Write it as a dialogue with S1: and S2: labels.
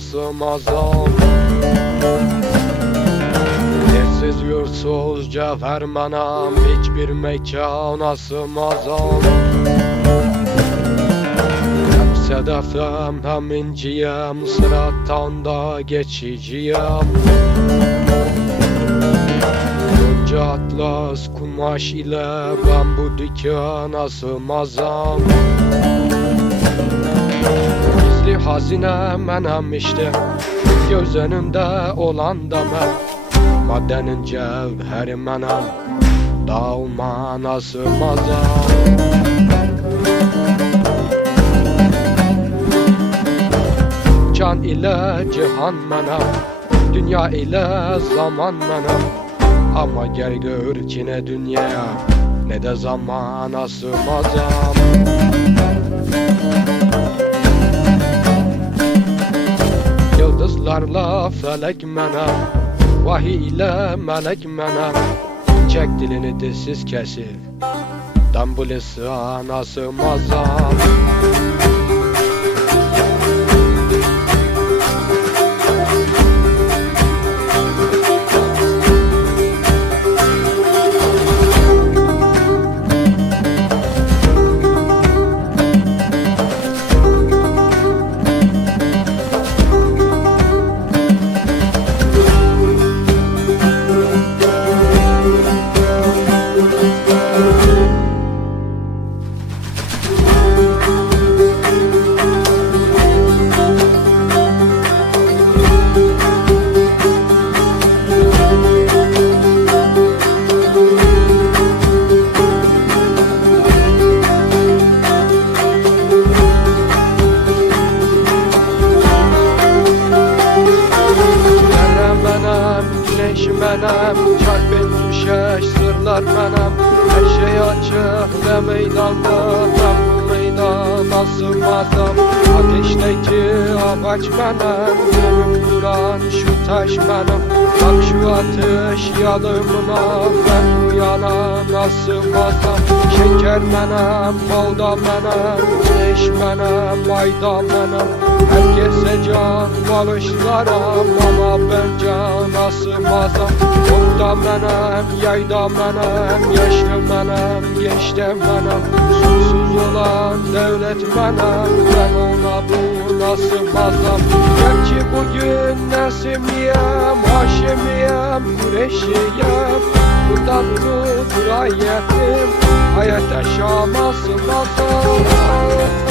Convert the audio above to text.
S1: sığmazam Yersiz yursuz cevher mənəm Hiçbir mekana sığmazam Hem sedefem hem inciyem Sırattan da geçiciyem. Önce atlas kumaş ile Ben bu dükkana sığmazam Gizli hazine mənim işte. Göz önümde olan da mən Maddenin cevheri mənəm Dağılmana sığmazam Can ile cihan mənəm Dünya ile zaman mənəm Ama gel gör ki ne dünya. Ne de zamana sığmazam Yıldızlarla felek mənəm Vahiy ile melek mənəm Çek dilini dilsiz kesil Dambuli sığana sığmazam mənəm Kalbin düşəş, sırlar mənəm Hər şey açıq və meydanda Mən bu meydana sığmazam Ateşdəki ağac mənəm Dönüb duran şu taş mənəm Bak şu ateş yanımına Ben bu yana sığmazam Şeker mənəm, balda mənəm Güneş mənəm, ayda mənəm Herkese can balışlaram Ama ben cana sığmazam Okta mənim, yayda mənim Yaşlı mənim, gençdə mənim Susuz olan devlet mənim Ben ona buna sığmazam Gerçi bugün Nesimiyem, Haşimiyem, Kureşiyem Buradan unutur ayetim Hayat yaşama sığmazam